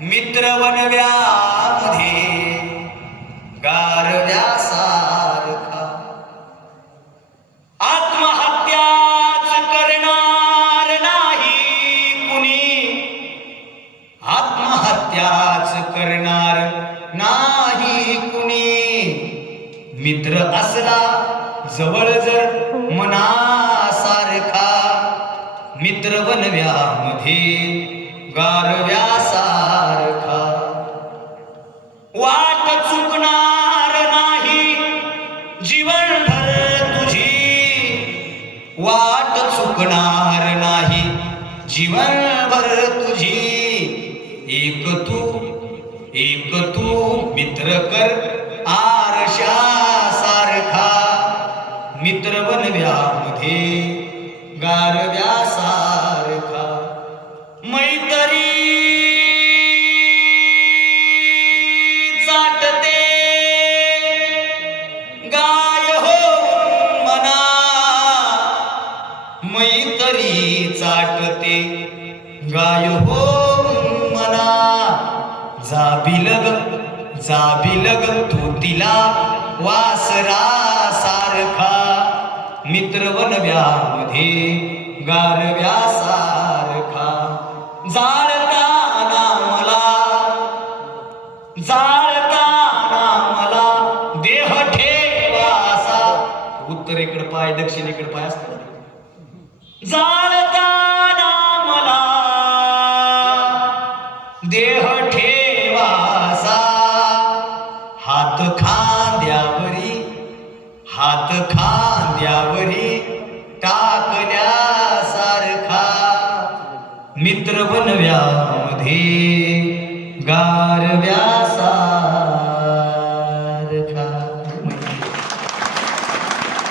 मित्र गारव्या गारव्यासारखा। आत्महत्याच करणार नाही कुणी। आत्महत्याच करणार नाही कुणी। मित्र असला जवळ जर मनासारखा मित्र बनव्यामध्ये गारव्यासारखा. वाट चुकणार नाही जीवनभर तुझी. वाट चुकणार नाही जीवनभर तुझी. एक तू एक तू मित्र कर आरशा सारखा मित्र बनव्यामध्ये गारव्यासारखा मैत्री चाटते. गाय हो मना. जाबिलग जाबिलग तू तिला वासरा सारखा. मित्र वनव्यामध्ये गारव्या सारखा. जाळताना मला. जाळताना मला. देह ठेवासा उत्तरेकडे पाय दक्षिणेकडे पाय असतो जाणताना मला देह ठेवासा. हात खांद्यावरी हात खांद्यावरी टाकल्यासारखा मित्र बनव्यामध्ये गारव्या